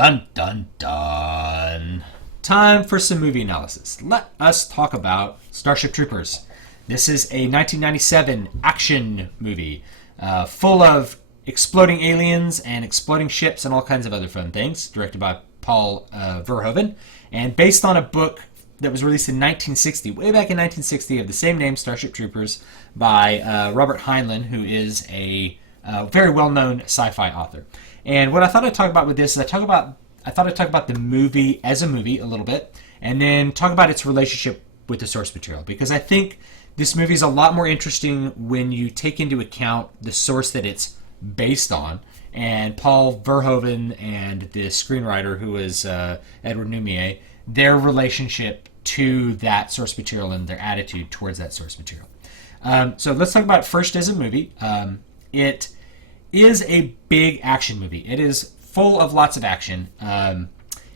Dun dun dun. Time for some movie analysis. Let us talk about Starship Troopers. This is a 1997 action movie full of exploding aliens and exploding ships and all kinds of other fun things, directed by Paul Verhoeven, and based on a book that was released in 1960, way back in 1960, of the same name, Starship Troopers, by Robert Heinlein, who is a very well-known sci-fi author. And what I thought I'd talk about with this is I thought I'd talk about the movie as a movie a little bit, and then talk about its relationship with the source material, because I think this movie is a lot more interesting when you take into account the source that it's based on. And Paul Verhoeven and the screenwriter, who is Edward Numier, their relationship to that source material and their attitude towards that source material. So let's talk about it first as a movie. It is a big action movie. It is full of lots of action.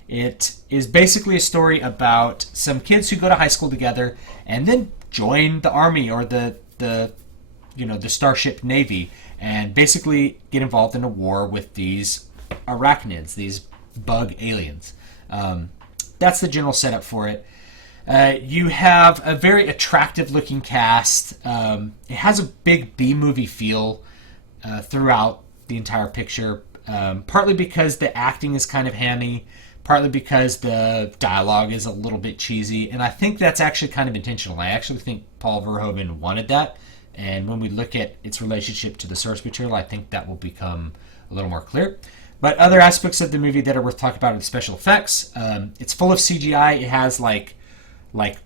It is basically a story about some kids who go to high school together and then join the army or the Starship Navy, and basically get involved in a war with these arachnids, these bug aliens. That's the general setup for it. You have a very attractive-looking cast. It has a big B-movie feel throughout the entire picture, partly because the acting is kind of hammy, partly because the dialogue is a little bit cheesy, and I think that's actually kind of intentional. I actually think Paul Verhoeven wanted that, and when we look at its relationship to the source material, I think that will become a little more clear. But other aspects of the movie that are worth talking about are the special effects. It's full of CGI. It has like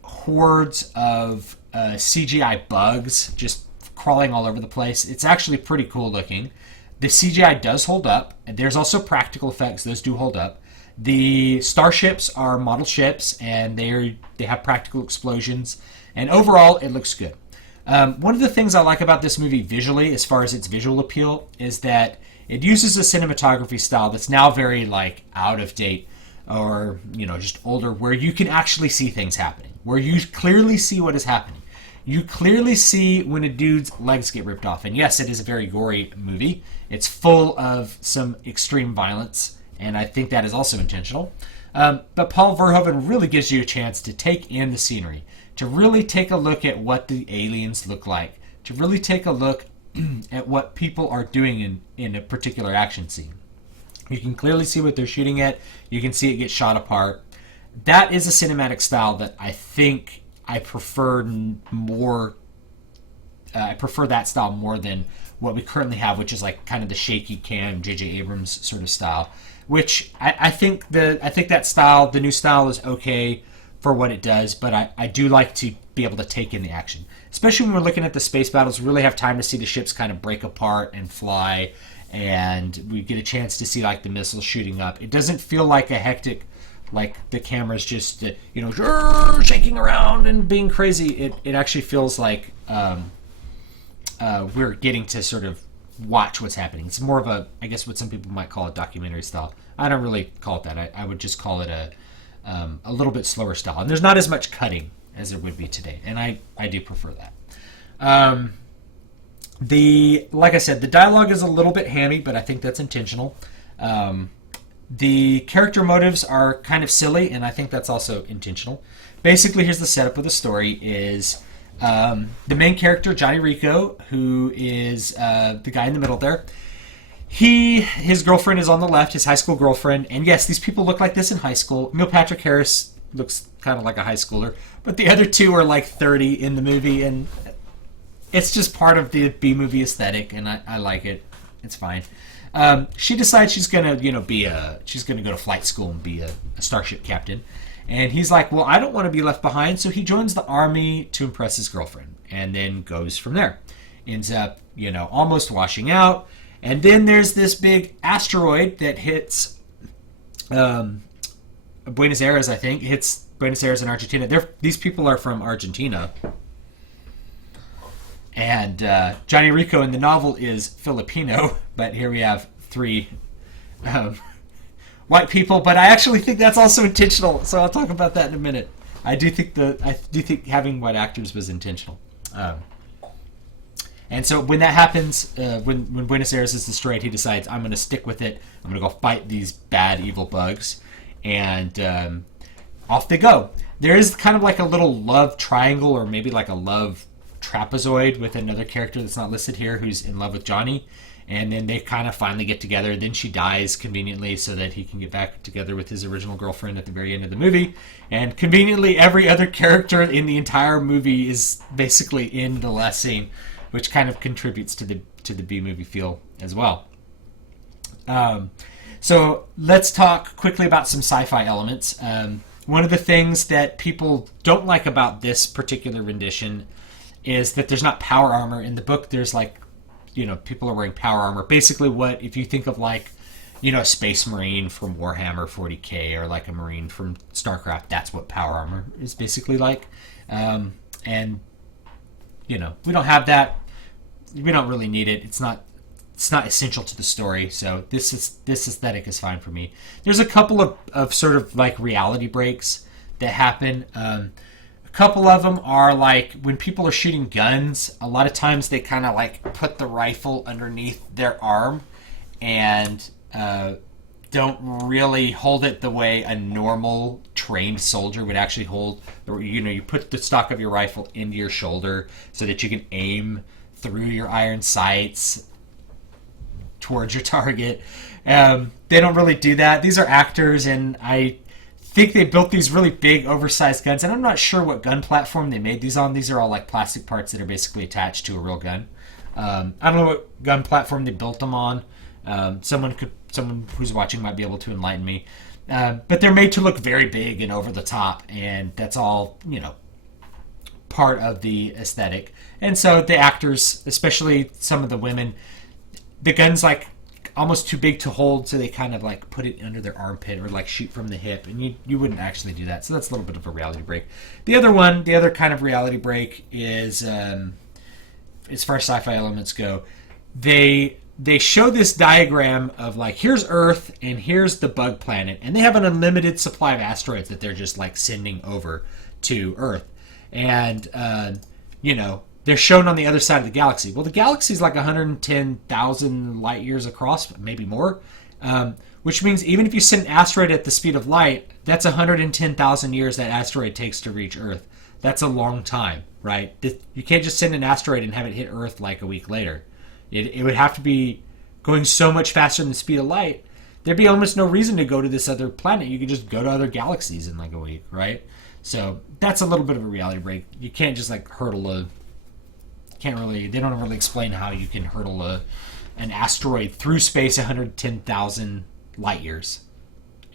hordes of CGI bugs just crawling all over the place. It's actually pretty cool looking. The CGI does hold up. There's also practical effects. Those do hold up. The starships are model ships, and they have practical explosions. And overall, it looks good. One of the things I like about this movie visually, as far as its visual appeal, is that it uses a cinematography style that's now very out of date, or just older, where you can actually see things happening, where you clearly see what is happening. You clearly see when a dude's legs get ripped off. And yes, it is a very gory movie. It's full of some extreme violence, and I think that is also intentional. But Paul Verhoeven really gives you a chance to take in the scenery, to really take a look at what the aliens look like, to really take a look at what people are doing in a particular action scene. You can clearly see what they're shooting at. You can see it get shot apart. That is a cinematic style that I think I prefer more. I prefer that style more than what we currently have, which is kind of the shaky cam J.J. Abrams sort of style. Which I think that style, the new style, is okay for what it does, but I do like to be able to take in the action. Especially when we're looking at the space battles, we really have time to see the ships kind of break apart and fly, and we get a chance to see the missiles shooting up. It doesn't feel like a hectic, the camera's just shaking around and being crazy. It actually feels like we're getting to sort of watch what's happening. It's more of a, I guess, what some people might call a documentary style. I don't really call it that. I would just call it a little bit slower style. And there's not as much cutting as there would be today, and I do prefer that. Like I said, the dialogue is a little bit hammy, but I think that's intentional. The character motives are kind of silly, and I think that's also intentional. Basically, here's the setup of the story: is the main character, Johnny Rico, who is the guy in the middle there. His girlfriend is on the left, his high school girlfriend, and yes, these people look like this in high school. Neil Patrick Harris looks kind of like a high schooler, but the other two are 30 in the movie, and it's just part of the B-movie aesthetic, and I like it. It's fine. She decides she's gonna she's gonna go to flight school and be a starship captain. And he's like, well, I don't want to be left behind, so he joins the army to impress his girlfriend, and then goes from there. Ends up, almost washing out, and then there's this big asteroid that hits Buenos Aires, I think. It hits Buenos Aires in Argentina. These people are from Argentina. And Johnny Rico in the novel is Filipino, but here we have three white people, but I actually think that's also intentional, so I'll talk about that in a minute. I do think having white actors was intentional. And so when that happens, when Buenos Aires is destroyed, he decides, I'm going to stick with it. I'm going to go fight these bad, evil bugs. And off they go. There is kind of like a little love triangle, or maybe like a love trapezoid with another character that's not listed here who's in love with Johnny. And then they kind of finally get together. Then she dies conveniently so that he can get back together with his original girlfriend at the very end of the movie. And conveniently, every other character in the entire movie is basically in the last scene, which kind of contributes to the B-movie feel as well. So let's talk quickly about some sci-fi elements. One of the things that people don't like about this particular rendition is that there's not power armor. In the book, there's people are wearing power armor. Basically what, if you think of a Space Marine from Warhammer 40K or like a Marine from StarCraft, that's what power armor is basically like. And we don't have that. We don't really need it. It's not essential to the story. So this aesthetic is fine for me. There's a couple of sort of like reality breaks that happen. A couple of them are like when people are shooting guns, a lot of times they kind of like put the rifle underneath their arm and don't really hold it the way a normal trained soldier would actually hold. You put the stock of your rifle into your shoulder so that you can aim through your iron sights towards your target. They don't really do that. These are actors, and I think they built these really big, oversized guns, and I'm not sure what gun platform they made these on. These are all like plastic parts that are basically attached to a real gun. I don't know what gun platform they built them on. Someone who's watching might be able to enlighten me. But they're made to look very big and over the top, and that's all, part of the aesthetic. And so the actors, especially some of the women, the gun's like almost too big to hold, so they kind of like put it under their armpit or like shoot from the hip, and you wouldn't actually do that. So that's a little bit of a reality break. The other kind of reality break is, as far as sci-fi elements go, they show this diagram of like, here's Earth and here's the bug planet, and they have an unlimited supply of asteroids that they're just like sending over to Earth. And they're shown on the other side of the galaxy. Well, the galaxy is like 110,000 light years across, maybe more, which means even if you send an asteroid at the speed of light, that's 110,000 years that asteroid takes to reach Earth. That's a long time, right? You can't just send an asteroid and have it hit Earth like a week later. It would have to be going so much faster than the speed of light. There'd be almost no reason to go to this other planet. You could just go to other galaxies in like a week, right? So that's a little bit of a reality break. You can't just like hurdle they don't really explain how you can hurdle an asteroid through space 110,000 light years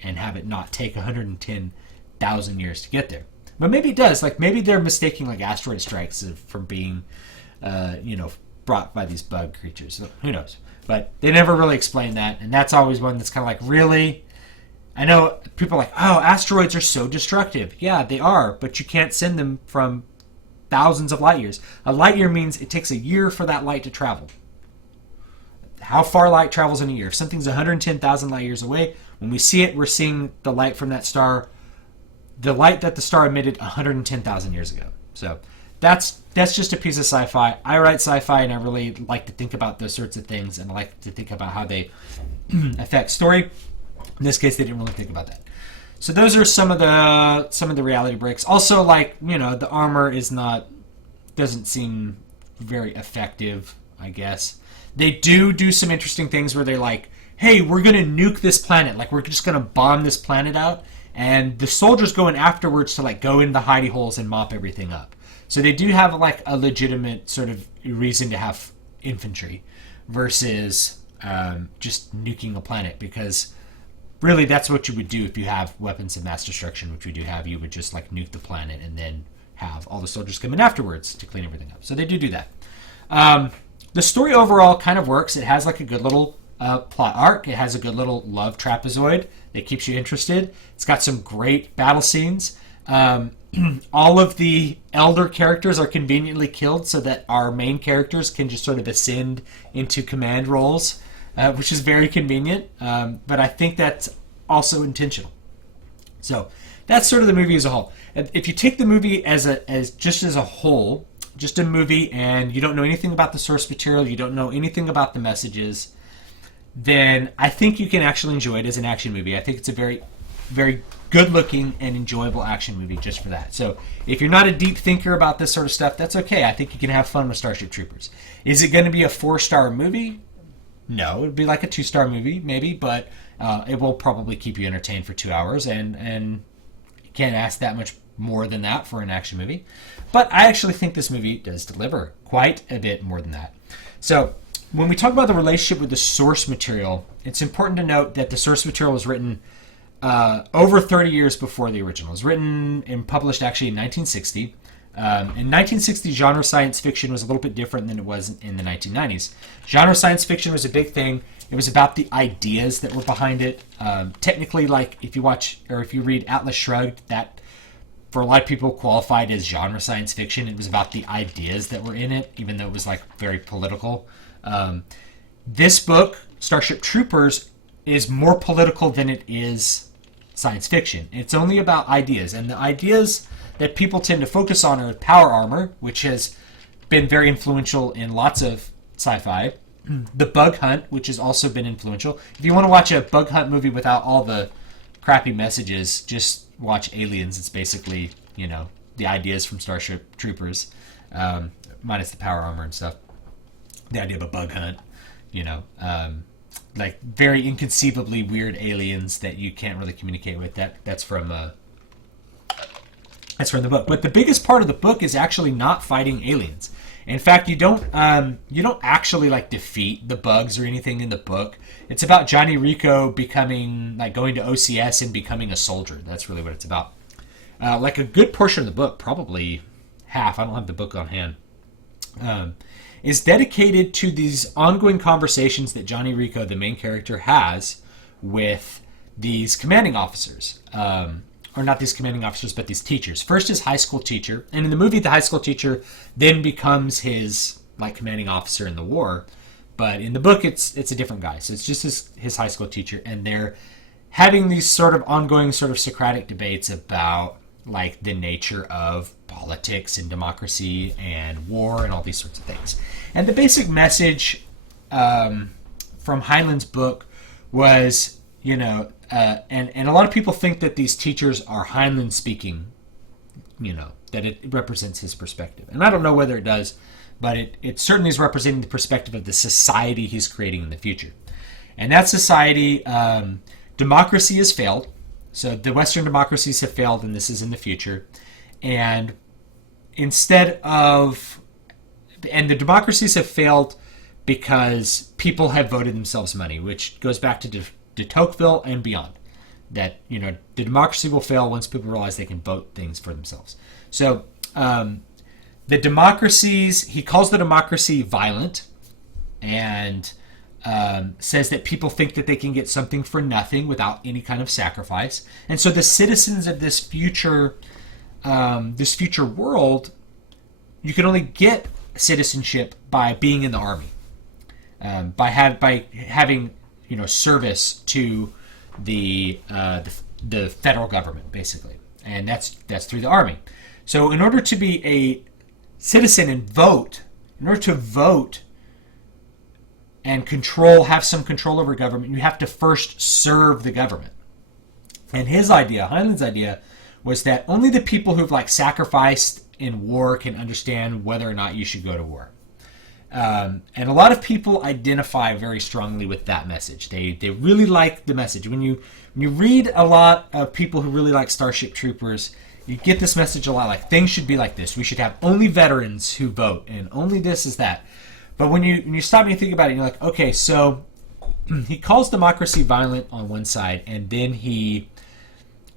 and have it not take 110,000 years to get there. But maybe it does. Like maybe they're mistaking like asteroid strikes from being, brought by these bug creatures. So who knows? But they never really explain that, and that's always one that's kind of like, really? I know people are like, oh, asteroids are so destructive. Yeah, they are, but you can't send them from thousands of light years. A light year means it takes a year for that light to travel. How far light travels in a year? If something's 110,000 light years away, when we see it, we're seeing the light from that star, the light that the star emitted 110,000 years ago. So that's just a piece of sci-fi. I write sci-fi, and I really like to think about those sorts of things, and I like to think about how they affect story. In this case, they didn't really think about that. So those are some of the reality breaks. Also, like, the armor doesn't seem very effective, I guess. They do some interesting things where they're like, hey, we're going to nuke this planet. Like, we're just going to bomb this planet out. And the soldiers go in afterwards to, like, go in the hidey holes and mop everything up. So they do have, like, a legitimate sort of reason to have infantry versus just nuking a planet, because really that's what you would do if you have weapons of mass destruction, which we do have. You would just, like, nuke the planet and then have all the soldiers come in afterwards to clean everything up. So they do that. The story overall kind of works. It has, like, a good little plot arc. It has a good little love trapezoid that keeps you interested. It's got some great battle scenes. All of the elder characters are conveniently killed so that our main characters can just sort of ascend into command roles, which is very convenient. But I think that's also intentional. So that's sort of the movie as a whole. If you take the movie as just as a whole, just a movie and you don't know anything about the source material, you don't know anything about the messages, then I think you can actually enjoy it as an action movie. I think it's a very, very good-looking and enjoyable action movie just for that. So if you're not a deep thinker about this sort of stuff, that's okay. I think you can have fun with Starship Troopers. Is it going to be a 4-star movie? No, it would be like a 2-star movie, maybe, but it will probably keep you entertained for 2 hours, and you can't ask that much more than that for an action movie. But I actually think this movie does deliver quite a bit more than that. So when we talk about the relationship with the source material, it's important to note that the source material was written over 30 years before the original. It was written and published actually in 1960. In 1960, genre science fiction was a little bit different than it was in the 1990s. Genre science fiction was a big thing. It was about the ideas that were behind it. Technically, like if you watch or if you read Atlas Shrugged, that for a lot of people qualified as genre science fiction. It was about the ideas that were in it, even though it was like very political. This book, Starship Troopers, is more political than it is science fiction. It's only about ideas, and the ideas that people tend to focus on are power armor, which has been very influential in lots of sci-fi. The bug hunt, which has also been influential. If you want to watch a bug hunt movie without all the crappy messages, just watch Aliens. It's basically, the ideas from Starship Troopers, minus the power armor and stuff. The idea of a bug hunt, like very inconceivably weird aliens that you can't really communicate with. That's from the book. But the biggest part of the book is actually not fighting aliens. In fact, you don't actually like defeat the bugs or anything in the book. It's about Johnny Rico becoming going to OCS and becoming a soldier. That's really what it's about. Like a good portion of the book, probably half. I don't have the book on hand. Is dedicated to these ongoing conversations that Johnny Rico, the main character, has with these commanding officers. Or not these commanding officers, but these teachers. First his high school teacher, and in the movie the high school teacher then becomes his commanding officer in the war. But in the book it's a different guy. So it's just his high school teacher, and they're having these sort of ongoing sort of Socratic debates about the nature of politics and democracy and war and all these sorts of things. And the basic message from Heinlein's book was, and a lot of people think that these teachers are Heinlein speaking, that it represents his perspective. And I don't know whether it does, but it certainly is representing the perspective of the society he's creating in the future. And that society, democracy has failed. So the Western democracies have failed, and this is in the future. And the democracies have failed because people have voted themselves money, which goes back to de Tocqueville and beyond. That, the democracy will fail once people realize they can vote things for themselves. So the democracies, he calls the democracy violent, and says that people think that they can get something for nothing without any kind of sacrifice. And so the citizens of this future world, you can only get citizenship by being in the army, by having service to the federal government, basically, and that's through the army. So in order to be a citizen and vote, and have some control over government, you have to first serve the government. And Heinlein's idea, was that only the people who've sacrificed in war can understand whether or not you should go to war. And a lot of people identify very strongly with that message. They really like the message. When you read a lot of people who really like Starship Troopers, you get this message a lot, things should be like this. We should have only veterans who vote, and only this is that. But when you stop and you think about it, you're like, okay, so he calls democracy violent on one side, and then he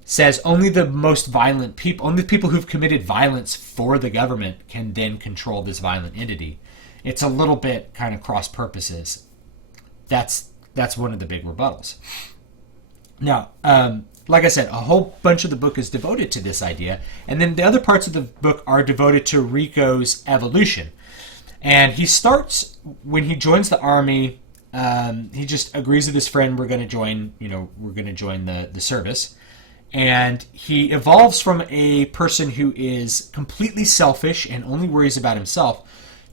says only the most violent people, only the people who've committed violence for the government can then control this violent entity. It's a little bit kind of cross purposes. That's one of the big rebuttals. Now, like I said, a whole bunch of the book is devoted to this idea, and then the other parts of the book are devoted to Rico's evolution. And he starts, when he joins the army, he just agrees with his friend, we're going to join the service. And he evolves from a person who is completely selfish and only worries about himself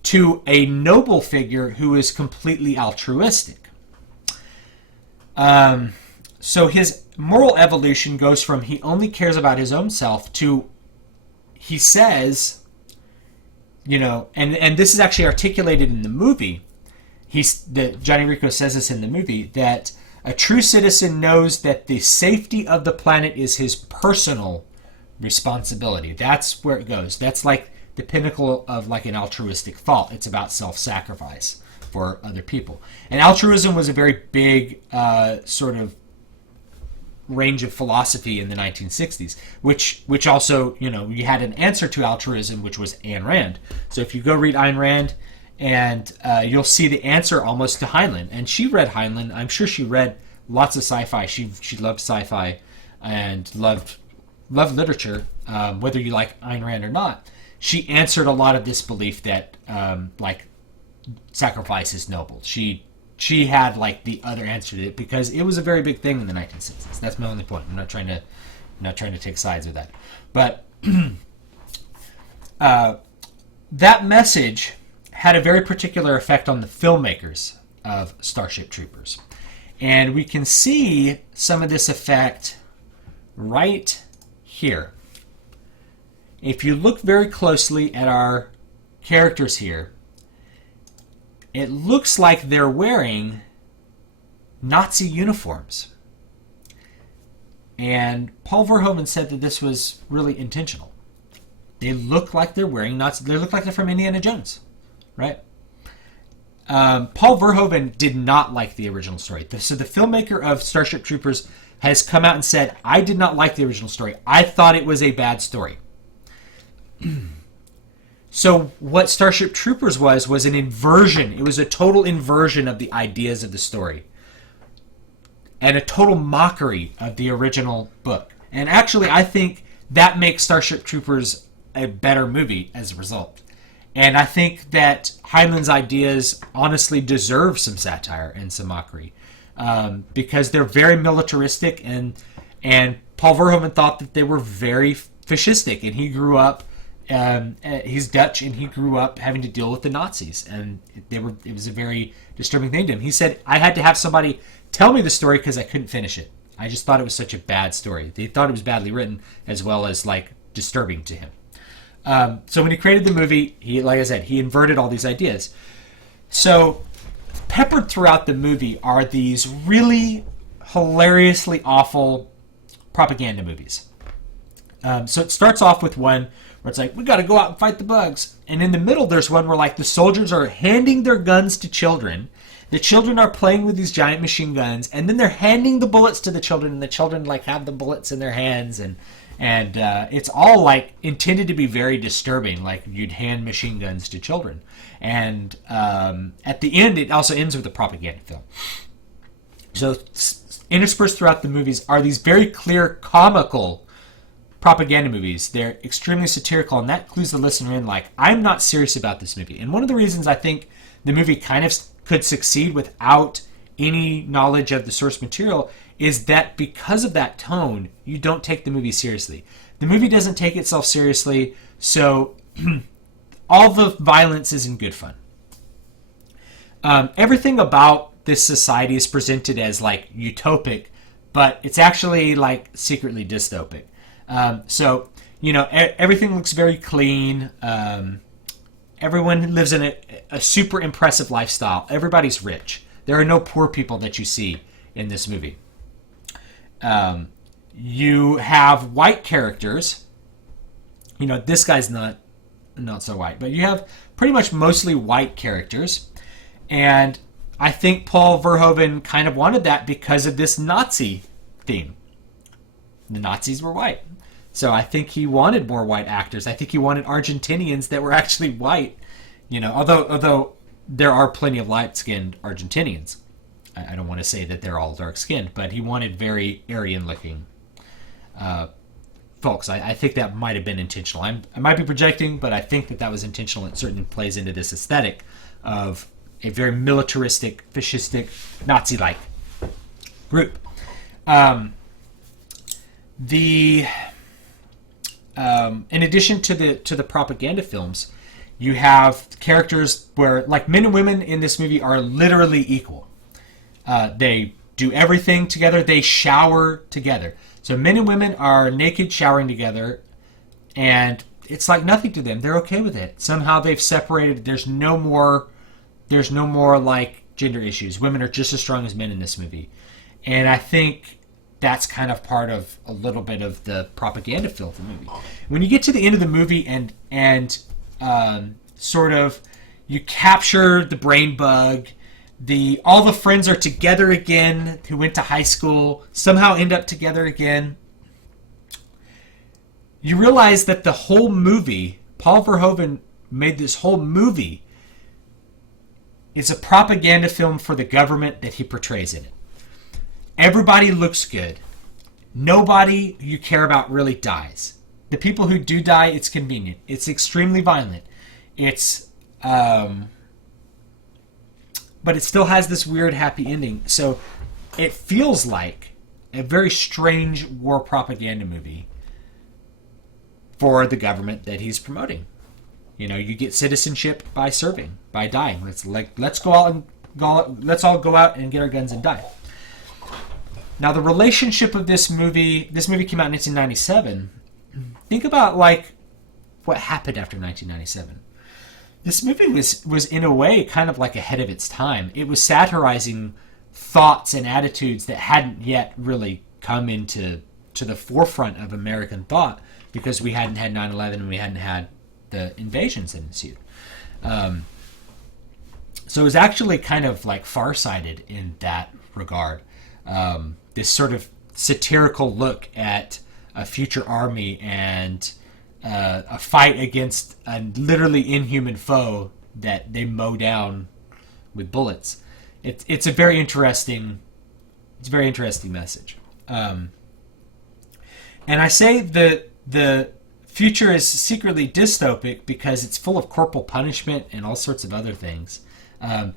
to a noble figure who is completely altruistic. So his moral evolution goes from he only cares about his own self to he says, and this is actually articulated in the movie. Johnny Rico says this in the movie, that a true citizen knows that the safety of the planet is his personal responsibility. That's where it goes. That's like the pinnacle of like an altruistic thought. It's about self-sacrifice for other people. And altruism was a very big sort of range of philosophy in the 1960s, which also, you had an answer to altruism, which was Ayn Rand. So if you go read Ayn Rand, and you'll see the answer almost to Heinlein. And she read Heinlein. I'm sure she read lots of sci-fi. She loved sci-fi and loved literature, whether you like Ayn Rand or not. She answered a lot of this belief that sacrifice is noble. She had like the other answer to it because it was a very big thing in the 1960s. That's my only point. I'm not trying to take sides with that. But that message had a very particular effect on the filmmakers of Starship Troopers. And we can see some of this effect right here. If you look very closely at our characters here, it looks like they're wearing Nazi uniforms. And Paul Verhoeven said that this was really intentional. They look like they're wearing Nazi. They look like they're from Indiana Jones. Right? Paul Verhoeven did not like the original story. So the filmmaker of Starship Troopers has come out and said, I did not like the original story. I thought it was a bad story. So what Starship Troopers was an inversion. It was a total inversion of the ideas of the story. And a total mockery of the original book. And actually, I think that makes Starship Troopers a better movie as a result. And I think that Heinlein's ideas honestly deserve some satire and some mockery because they're very militaristic, and Paul Verhoeven thought that they were very fascistic, and he grew up. He's Dutch, and he grew up having to deal with the Nazis, and it was a very disturbing thing to him. He said, I had to have somebody tell me the story because I couldn't finish it. I just thought it was such a bad story. They thought it was badly written as well as like disturbing to him. So when he created the movie, like I said, he inverted all these ideas. So peppered throughout the movie are these really hilariously awful propaganda movies. So it starts off with one where it's like, we got to go out and fight the bugs. And in the middle, there's one where like the soldiers are handing their guns to children. The children are playing with these giant machine guns, and then they're handing the bullets to the children, and the children like have the bullets in their hands, and it's all like intended to be very disturbing, like you'd hand machine guns to children. And at the end, it also ends with a propaganda film. So interspersed throughout the movies are these very clear comical propaganda movies. They're extremely satirical, and that clues the listener in like, I'm not serious about this movie. And one of the reasons I think the movie kind of could succeed without any knowledge of the source material is that because of that tone, you don't take the movie seriously. The movie doesn't take itself seriously, so all the violence is in good fun. Everything about this society is presented as like utopic, but it's actually like secretly dystopic. So, everything looks very clean. Everyone lives in a super impressive lifestyle. Everybody's rich. There are no poor people that you see in this movie. You have white characters. This guy's not so white, but you have pretty much mostly white characters. And I think Paul Verhoeven kind of wanted that because of this Nazi theme. The Nazis were white. So I think he wanted more white actors. I think he wanted Argentinians that were actually white. Although there are plenty of light-skinned Argentinians. I don't want to say that they're all dark-skinned, but he wanted very Aryan-looking folks. I think that might have been intentional. I might be projecting, but I think that was intentional. It certainly plays into this aesthetic of a very militaristic, fascistic, Nazi-like group. the in addition to the propaganda films, you have characters where, like, men and women in this movie are literally equal. They do everything together. They shower together. So men and women are naked showering together, and it's like nothing to them. They're okay with it. Somehow they've separated. There's no more like gender issues. Women are just as strong as men in this movie. And I think that's kind of part of a little bit of the propaganda feel of the movie. When you get to the end of the movie and sort of you capture the brain bug, all the friends are together again who went to high school, somehow end up together again. You realize that the whole movie, Paul Verhoeven made this whole movie, is a propaganda film for the government that he portrays in it. Everybody looks good. Nobody you care about really dies. The people who do die, it's convenient. It's extremely violent. But it still has this weird happy ending. So it feels like a very strange war propaganda movie for the government that he's promoting. You know, you get citizenship by serving, by dying. Let's all go out and get our guns and die. Now, the relationship of this movie came out in 1997. Think about, like, what happened after 1997. This movie was in a way kind of like ahead of its time. It was satirizing thoughts and attitudes that hadn't yet really come to the forefront of American thought, because we hadn't had 9/11 and we hadn't had the invasions that ensued. So it was actually kind of like far-sighted in that regard. This sort of satirical look at a future army and a fight against a literally inhuman foe that they mow down with bullets. It's a very interesting message. And I say that the future is secretly dystopic because it's full of corporal punishment and all sorts of other things. I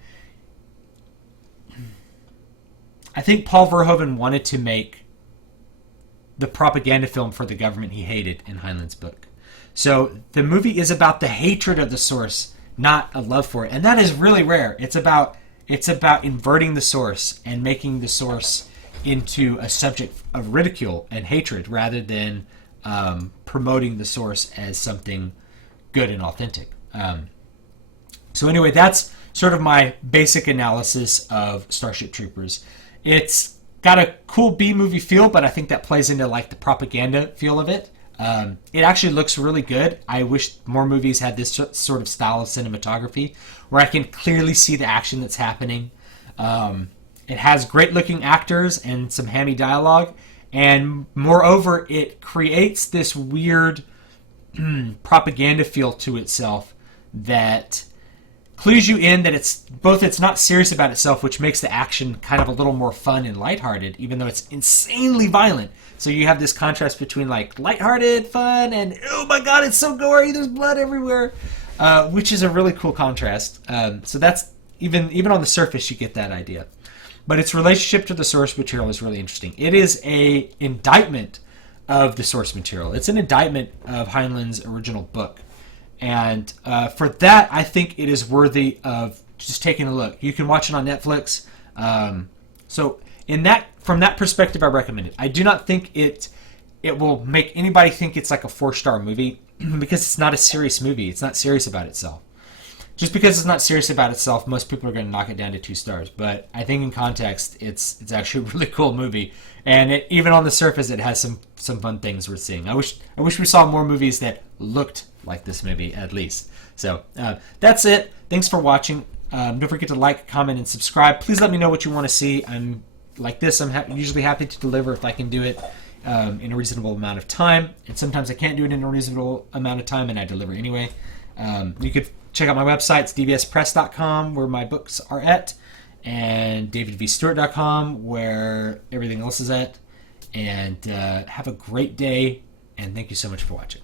think Paul Verhoeven wanted to make the propaganda film for the government he hated in Heinlein's book. So the movie is about the hatred of the source, not a love for it. And that is really rare. It's about inverting the source and making the source into a subject of ridicule and hatred rather than promoting the source as something good and authentic. So anyway, that's sort of my basic analysis of Starship Troopers. It's got a cool B-movie feel, but I think that plays into like the propaganda feel of it. It actually looks really good. I wish more movies had this sort of style of cinematography where I can clearly see the action that's happening. It has great-looking actors and some hammy dialogue, and moreover, it creates this weird propaganda feel to itself that clues you in that it's not serious about itself, which makes the action kind of a little more fun and lighthearted, even though it's insanely violent. So you have this contrast between like lighthearted fun and oh my god, it's so gory, there's blood everywhere, which is a really cool contrast. So that's even on the surface you get that idea. But its relationship to the source material is really interesting. It is a indictment of the source material. It's an indictment of Heinlein's original book. And for that, I think it is worthy of just taking a look. You can watch it on Netflix. So from that perspective, I recommend it. I do not think it will make anybody think it's like a 4-star movie because it's not a serious movie. It's not serious about itself. Just because it's not serious about itself, most people are going to knock it down to 2 stars. But I think in context, it's actually a really cool movie. And even on the surface, it has some fun things worth seeing. I wish we saw more movies that looked like this movie, at least. So that's it. Thanks for watching. Don't forget to like, comment, and subscribe. Please let me know what you want to see. I'm like this. I'm usually happy to deliver if I can do it in a reasonable amount of time. And sometimes I can't do it in a reasonable amount of time, and I deliver anyway. You could check out my website. It's dvspress.com, where my books are at, and davidvstewart.com, where everything else is at. And have a great day, and thank you so much for watching.